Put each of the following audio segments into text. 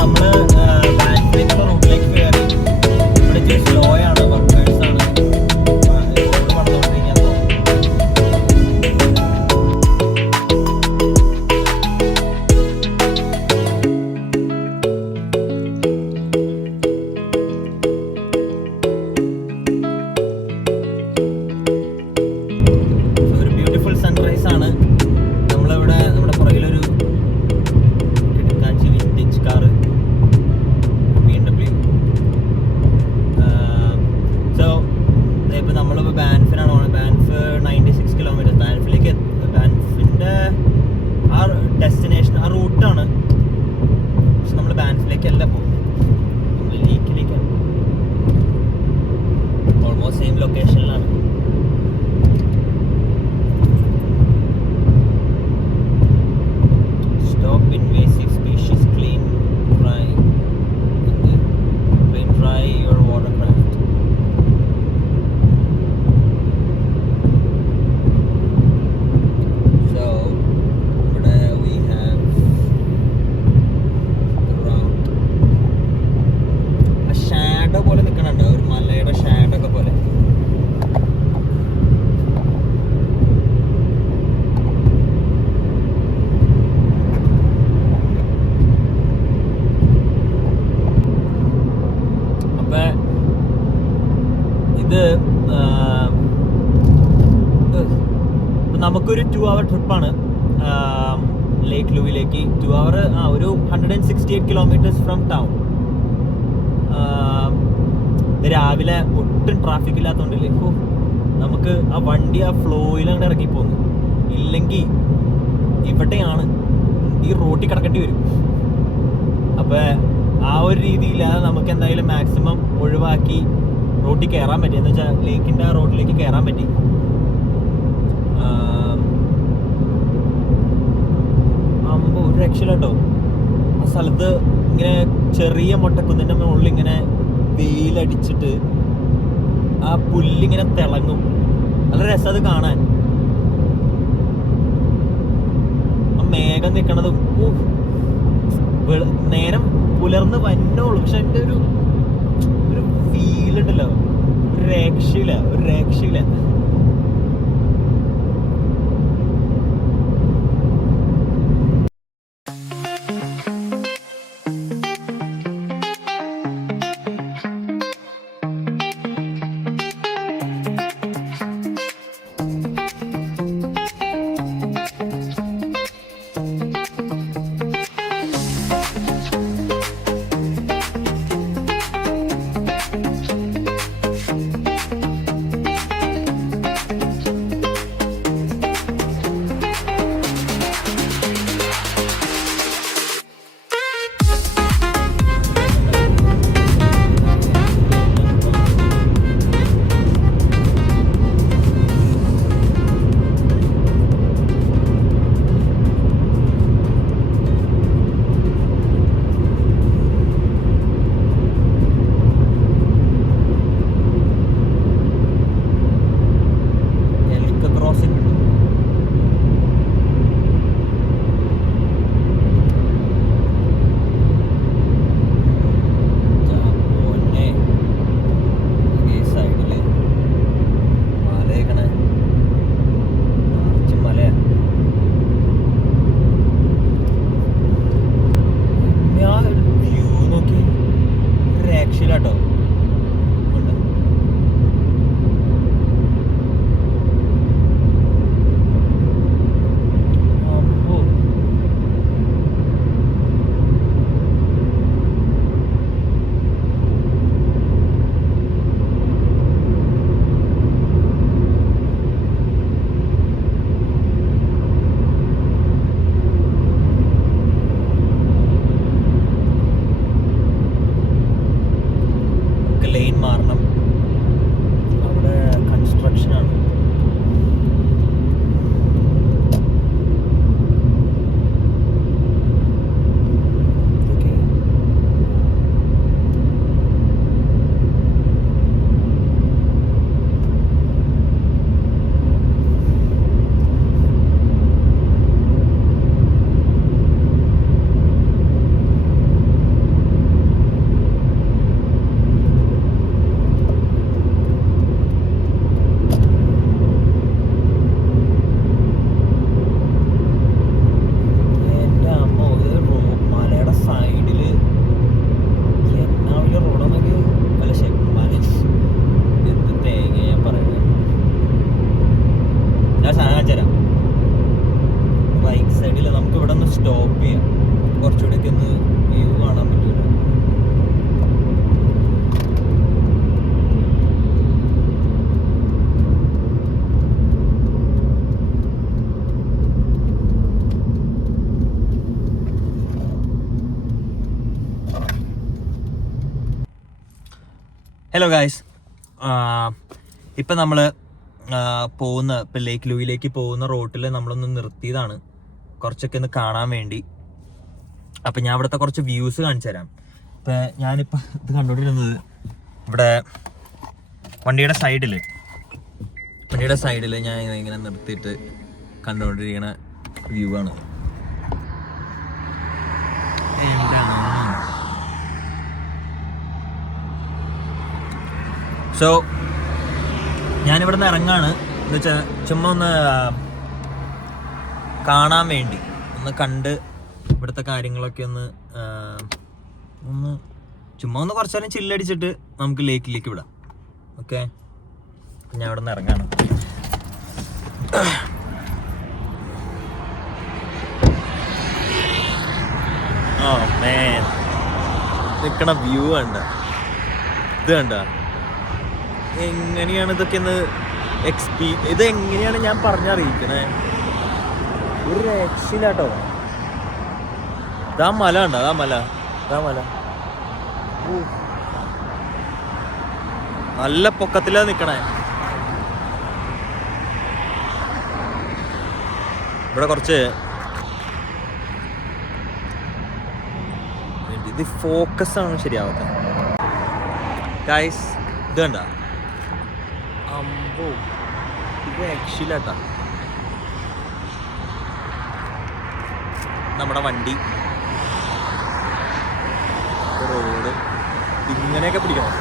നമ്മള് ബാൻഫിലേക്കുള്ള റൂട്ടിലേക്ക് കയറി. ഇവിടെ ഇച്ചിരി സ്ലോ ആണ്, വർക്കേഴ്സാണ് റോഡ് പണിതുകൊണ്ടിരിക്കാൻ തോന്നുന്നു. ഒരു ബ്യൂട്ടിഫുൾ സൺറൈസ് ആണ്. നമ്മളിവിടെ നമ്മുടെ പുറകിലൊരു കിടക്കാച്ചി വിൻറ്റേജ് കാറ് BMW. സോ ഇപ്പോൾ നമ്മളിപ്പോൾ ബാൻഫിനാണ് പോകുന്നത്. Banff 96 kilometre. ബാൻഫിൻ്റെ ആ ഡെസ്റ്റിനേഷൻ ആ റൂട്ടാണ്. പക്ഷെ നമ്മൾ ബാൻഫിലേക്കല്ല പോകുന്നത്, നമ്മൾ ലേക്കിലേക്കാണ്. ഓൾമോസ്റ്റ് സെയിം ലൊക്കേഷനിലാണ്. Stop invasive species, clean dry your watercraft. So we have the route. A shadow പോലെ നിൽക്കണുണ്ട്, ഒരു മലയുടെ ഷാഡോ ഒക്കെ പോലെ. ഇത് നമുക്കൊരു 2 hour ട്രിപ്പാണ് ലേക്ക് ലൂയിലേക്ക്. 2 hour, ഒരു 168 കിലോമീറ്റേഴ്സ് ഫ്രം ടൗൺ. രാവിലെ ഒട്ടും ട്രാഫിക് ഇല്ലാത്തതുകൊണ്ടില്ലേ, നമുക്ക് ആ വണ്ടി ആ ഫ്ലോയിലാണ് ഇറങ്ങി പോകുന്നു. ഇല്ലെങ്കിൽ ഇവിടെയാണ് ഈ റോട്ടിൽ കിടക്കേണ്ടി വരും. അപ്പോൾ ആ ഒരു രീതിയില്ലാതെ നമുക്ക് എന്തായാലും മാക്സിമം ഒഴിവാക്കി റോട്ടിൽ കയറാൻ പറ്റി. എന്ന് വെച്ചാൽ ലേക്കിൻ്റെ ആ റോഡിലേക്ക് കയറാൻ പറ്റി. ഒരു രക്ഷയില്ല കേട്ടോ. ആ സ്ഥലത്ത് ഇങ്ങനെ ചെറിയ മൊട്ടക്കുന്നിൻ്റെ മുകളിൽ ഇങ്ങനെ വെയിലടിച്ചിട്ട് ആ പുല്ലിങ്ങനെ തിളങ്ങും. നല്ല രസം അത് കാണാൻ. ആ മേഘം നിൽക്കണത് നേരം പുലർന്ന് വന്നോളൂ. പക്ഷെ എൻ്റെ ഒരു ഫീലുണ്ടല്ലോ, ഒരു രക്ഷയില്ല. ഹലോ ഗായ്സ്, ഇപ്പം നമ്മൾ ഇപ്പം ലേക്ക് ലൂയിലേക്ക് പോകുന്ന റോട്ടിൽ നമ്മളൊന്ന് നിർത്തിയതാണ് കുറച്ചൊക്കെ ഒന്ന് കാണാൻ വേണ്ടി. അപ്പം ഞാൻ ഇവിടുത്തെ കുറച്ച് വ്യൂസ് കാണിച്ചു തരാം. ഇപ്പം ഞാനിപ്പോൾ ഇത് കണ്ടുകൊണ്ടിരുന്നത് ഇവിടെ വണ്ടിയുടെ സൈഡിൽ ഞാൻ ഇങ്ങനെ നിർത്തിയിട്ട് കണ്ടുകൊണ്ടിരിക്കുന്ന വ്യൂ ആണ്. സോ ഞാനിവിടെ നിന്ന് ഇറങ്ങാണ് എന്ന് വെച്ചാൽ ചുമ്മാ ഒന്ന് കാണാൻ വേണ്ടി, ഒന്ന് കണ്ട് ഇവിടുത്തെ കാര്യങ്ങളൊക്കെ ഒന്ന് ചുമ്മാ ഒന്ന് കുറച്ചു നേരം ചില്ലടിച്ചിട്ട് നമുക്ക് ലേക്കിലേക്ക് വിടാം. ഓക്കെ, ഞാൻ ഇവിടെ നിന്ന് ഇറങ്ങാണ്. നിൽക്കണ വ്യൂ കണ്ട, ഇത് കണ്ട, എങ്ങനെയാണ് ഇതൊക്കെ ഒന്ന് ഇത് എങ്ങനെയാണ് ഞാൻ പറഞ്ഞറിയിക്കണേ, ഒരു രക്ഷയില്ലാട്ടോ. ഇതാ മല ഉണ്ടോ, അതാ മല നല്ല പൊക്കത്തിലാ നിക്കണേ. ഇവിടെ കുറച്ച് ഇത് ഫോക്കസ് ആണ് ശരിയാവട്ടെ ഗൈസ്. ഇത് കണ്ട, അമ്പോ ഇത് രക്ഷയില്ലാട്ടാ. നമ്മുടെ വണ്ടി, റോഡ് ഇങ്ങനെയൊക്കെ പിടിക്കണം.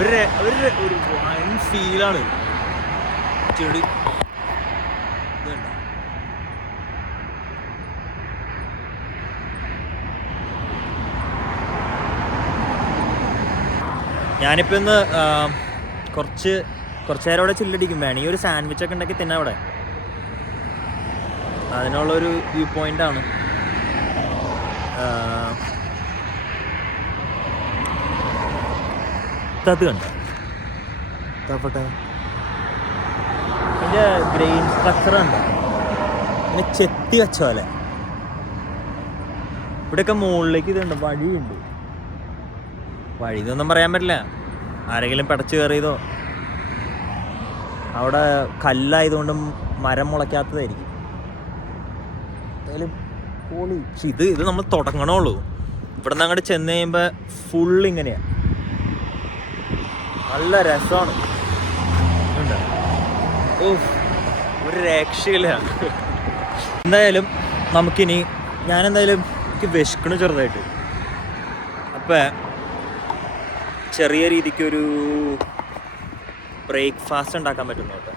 ഒരു വൻ ഫീലാണ് ചെടി. വേണ്ട, ഞാനിപ്പോൾ ഇന്ന് കുറച്ച് നേരം അവിടെ ചില്ലടിക്കും. വേണമെങ്കിൽ ഒരു സാൻഡ്വിച്ചൊക്കെ ഉണ്ടാക്കി തിന്നാം അവിടെ. അതിനുള്ളൊരു വ്യൂ പോയിൻ്റാണ്. അത് കണ്ട തപ്പട്ടെ, അതിൻ്റെ ഗ്രെയിൻ സ്ട്രക്ചർ കണ്ട, പിന്നെ ചെത്തി വെച്ച പോലെ. ഇവിടെയൊക്കെ മുകളിലേക്ക് ഇതുണ്ട്, വഴിയുണ്ട്. വഴി എന്നൊന്നും പറയാൻ പറ്റില്ല, ആരെങ്കിലും പിടച്ച് കയറിയതോ. അവിടെ കല്ലായതുകൊണ്ടും മരം മുളയ്ക്കാത്തതായിരിക്കും. എന്തായാലും പൊളി. പക്ഷെ ഇത് നമ്മൾ തുടങ്ങണുള്ളൂ. ഇവിടെ നിന്ന് അങ്ങോട്ട് ചെന്ന് കഴിയുമ്പോൾ ഫുൾ ഇങ്ങനെയാണ്, നല്ല രസമാണ്. ഒരു രക്ഷയില്ല. എന്തായാലും നമുക്കിനി എനിക്ക് വിശക്കണു ചെറുതായിട്ട്. അപ്പം ചെറിയ രീതിക്കൊരു ബ്രേക്ക്ഫാസ്റ്റ് ഉണ്ടാക്കാൻ പറ്റുന്നു കേട്ടോ.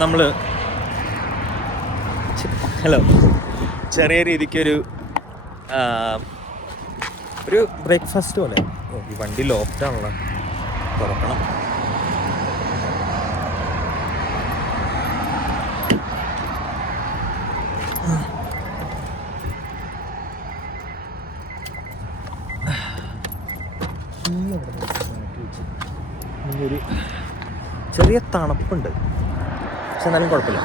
നമ്മൾ ചെറിയ രീതിക്കൊരു ബ്രേക്ക്ഫാസ്റ്റ് പോലെ. ഈ വണ്ടി ലോക്ക്ഡാണല്ലോ, തുറക്കണം. ഒരു ചെറിയ തണുപ്പുണ്ട്, പക്ഷെ എന്നാലും കുഴപ്പമില്ല.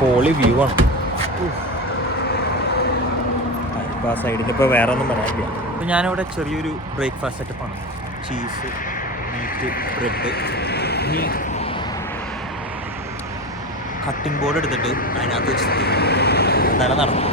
പോളി വ്യൂ ആണ്. ഇപ്പോൾ ആ സൈഡിൽ ഇപ്പോൾ വേറെ ഒന്നും പറയാനില്ല. അപ്പോൾ ഞാനിവിടെ ചെറിയൊരു ബ്രേക്ക്ഫാസ്റ്റ് സെറ്റപ്പാണ്. Cheese, meat, bread. ഇനി കട്ടിംഗ് ബോർഡ് എടുത്തിട്ട് അതിനകത്ത് വെച്ചിട്ട് നില നടന്നു.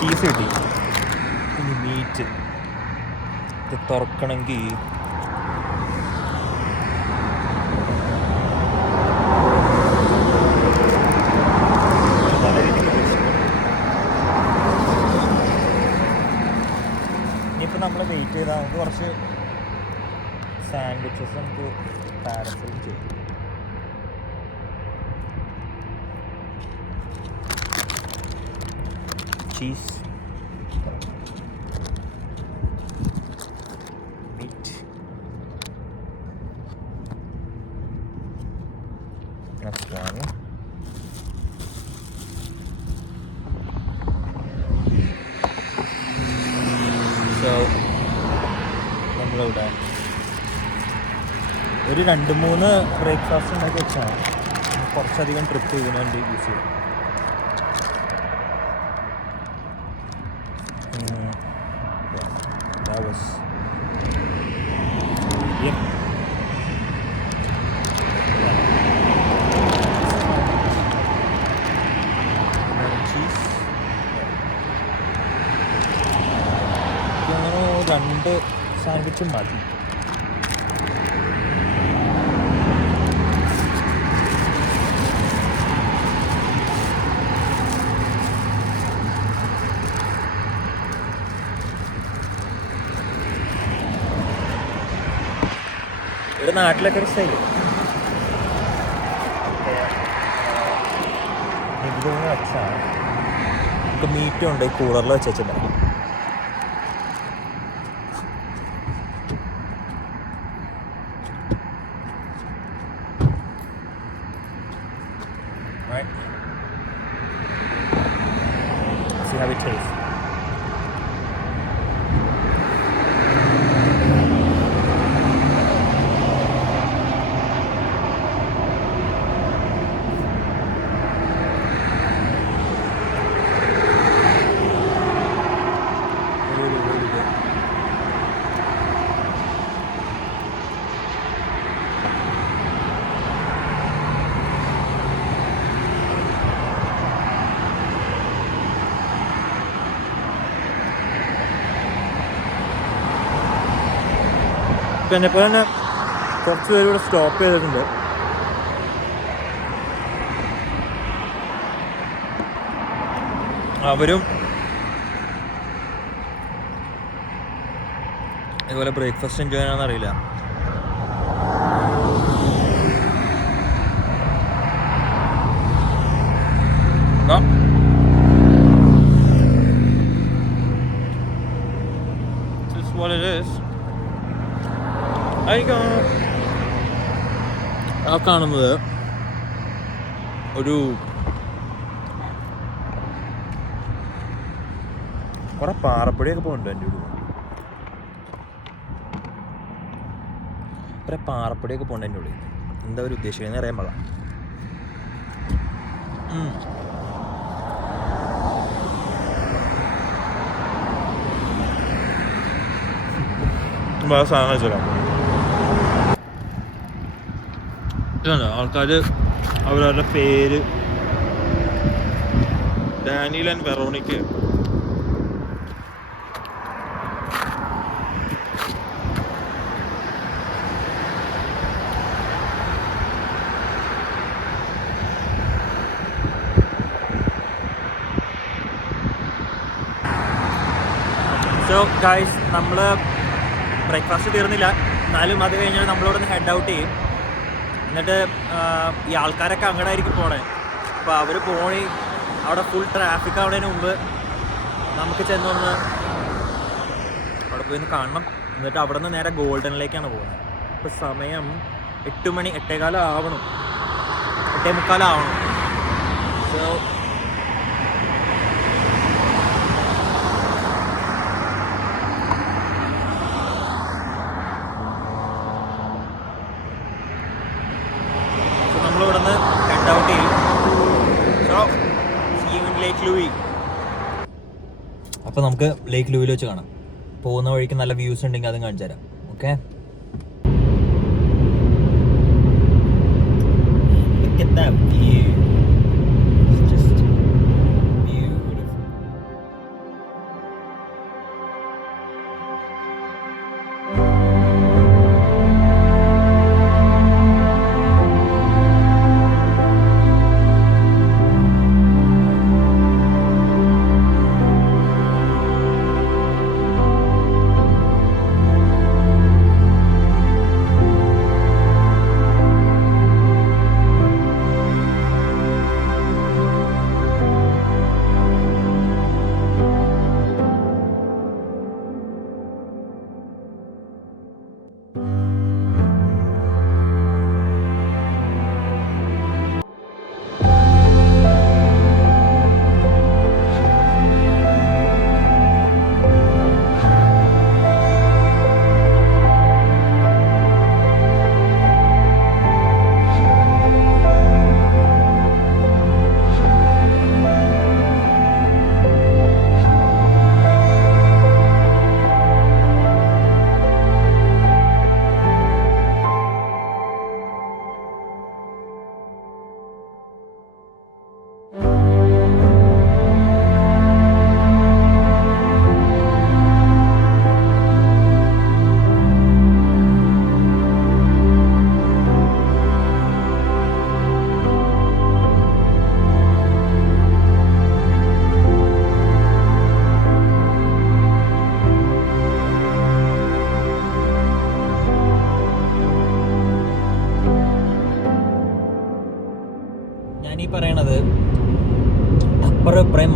ചീസ് കിട്ടി. ഇനി മീറ്റ് ഇത് തുറക്കണമെങ്കിൽ ഇനിയിപ്പോൾ നമ്മൾ വെയിറ്റ് ചെയ്താൽ നമുക്ക് കുറച്ച് സാൻഡ്വിച്ചസ് നമുക്ക് പാരസൽ ചെയ്യും. ചീസ്, മീറ്റ്, അതാണ് സോ നമ്മളിവിടെ ഒരു 2-3 ബ്രേക്ക്ഫാസ്റ്റ് ഉണ്ടാക്കി വെച്ചാൽ കുറച്ചധികം ട്രിപ്പ് ഇതിനു വേണ്ടി യൂസ് ചെയ്യും. That was yep. Cheese. അങ്ങനെ 2 സാൻഡ്വിച്ചും മതി. ഇവിടെ നാട്ടിലൊക്കെ ഒരു സ്റ്റൈല് ഇതൊന്ന് വെച്ചാൽ നമുക്ക് മീറ്റും ഉണ്ട് കൂളറിൽ വെച്ച് വെച്ചിട്ടുണ്ടാവും. Right? See how it tastes. പിന്നെ ഇപ്പോൾ തന്നെ കുറച്ച് പേര് ഇവിടെ സ്റ്റോപ്പ് ചെയ്തിട്ടുണ്ട്. അവരും ഇതുപോലെ ബ്രേക്ക്ഫാസ്റ്റ് എൻജോയ് ചെയ്യാനാണെന്ന് അറിയില്ല. This is what it is. ആ കാണുന്നത് ഒരു കുറെ പാറപ്പൊടിയൊക്കെ പോകുന്നുണ്ട് എൻ്റെ ഉള്ളിൽ. കുറെ പാറപ്പൊടിയൊക്കെ പോകുന്നുണ്ട് എൻ്റെ ഉള്ളിൽ. എന്താ ഒരു ഉദ്ദേശിക്കുന്നത് അറിയാൻ പാടില്ല. സാധനം വെച്ചേക്കാം. ഇതാണ് ആൾക്കാർ അവരവരുടെ പേര് Daniel and Veronica. So guys, നമ്മൾ ബ്രേക്ക്ഫാസ്റ്റ് തീർന്നില്ല. എന്നാലും അത് കഴിഞ്ഞാൽ നമ്മളിവിടെ നിന്ന് ഹെഡ് ഔട്ട് ചെയ്യും. എന്നിട്ട് ഈ ആൾക്കാരൊക്കെ അങ്ങോട്ടായിരിക്കും പോണേ. അപ്പോൾ അവർ പോയി അവിടെ ഫുൾ ട്രാഫിക് ആവുന്നതിന് മുമ്പ് നമുക്ക് ചെന്നൊന്ന് അവിടെ പോയി കാണണം. എന്നിട്ട് അവിടെ നിന്ന് നേരെ ഗോൾഡനിലേക്കാണ് പോകുന്നത്. ഇപ്പോൾ സമയം 8 മണി, 8:15 ആവണം, 8:45 ആവണം. സോ നമ്മളിവിടുന്ന് ഹെഡ് ഔട്ട് ചെയ്യും. So see you in Lake Louise. അപ്പോൾ നമുക്ക് ലേക്ക് ലൂയിൽ വെച്ച് കാണാം. പോകുന്ന വഴിക്ക് നല്ല വ്യൂസ് ഉണ്ടെങ്കിൽ അതും കാണിച്ചു തരാം. Okay, look at that view. It's just beautiful.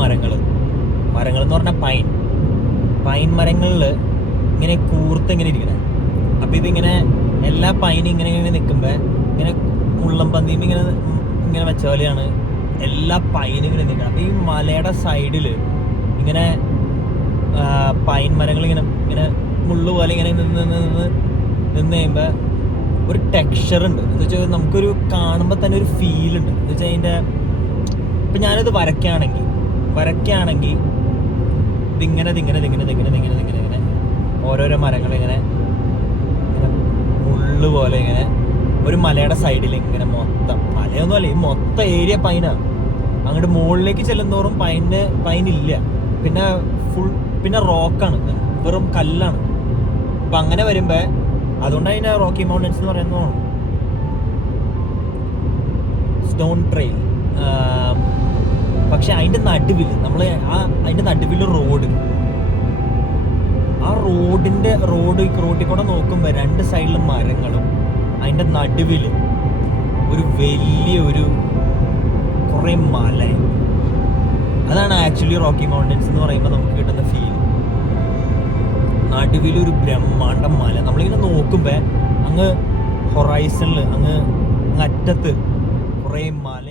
മരങ്ങൾ എന്ന് പറഞ്ഞാൽ പൈൻ മരങ്ങളിൽ ഇങ്ങനെ കൂർത്ത് ഇങ്ങനെ ഇരിക്കണേ. അപ്പം ഇതിങ്ങനെ എല്ലാ പൈനും ഇങ്ങനെ നിൽക്കുമ്പോൾ ഇങ്ങനെ മുള്ളംപന്തിയും ഇങ്ങനെ വെച്ച പോലെയാണ് എല്ലാ പൈനും ഇങ്ങനെ നിൽക്കുന്നത്. അപ്പം ഈ മലയുടെ സൈഡിൽ ഇങ്ങനെ പൈൻ മരങ്ങൾ ഇങ്ങനെ മുള്ളു പോലെ ഇങ്ങനെ നിന്ന് കഴിയുമ്പോൾ ഒരു ടെക്സ്ചർ ഉണ്ട്. എന്ന് വെച്ചാൽ നമുക്കൊരു കാണുമ്പോൾ തന്നെ ഒരു ഫീൽ ഉണ്ട്. എന്ന് വെച്ചാൽ അതിൻ്റെ ഇപ്പം ഞാനിത് വരയ്ക്കുകയാണെങ്കിൽ ഇതിങ്ങനെ ഓരോരോ മരങ്ങൾ ഇങ്ങനെ മുള്ളു പോലെ ഇങ്ങനെ ഒരു മലയുടെ സൈഡിൽ ഇങ്ങനെ മൊത്തം, മലയൊന്നും അല്ല, ഈ മൊത്തം ഏരിയ പൈനാണ്. അങ്ങോട്ട് മുകളിലേക്ക് ചെല്ലുന്തോറും പൈനില്ല, പിന്നെ റോക്കാണ്, വെറും കല്ലാണ്. അപ്പം അങ്ങനെ വരുമ്പോൾ അതുകൊണ്ടാണ് അതിനെ റോക്കി മൗണ്ടൻസ് എന്ന് പറയുന്നതാണ്. Stone trail. പക്ഷെ അതിൻ്റെ നടുവിൽ അതിൻ്റെ നടുവിൽ ആ റോഡിൽ കൂടെ നോക്കുമ്പോൾ രണ്ട് സൈഡിലും മരങ്ങളും അതിൻ്റെ നടുവിൽ ഒരു വലിയൊരു കുറേ മല. അതാണ് ആക്ച്വലി റോക്കി മൗണ്ടൻസ് എന്ന് പറയുമ്പോൾ നമുക്ക് കിട്ടുന്ന ഫീൽ. നടുവിലൊരു ബ്രഹ്മാണ്ഡ മല. നമ്മളിങ്ങനെ നോക്കുമ്പോൾ അങ്ങ് ഹൊറൈസണിൽ അങ്ങ് അറ്റത്ത് കുറേ മല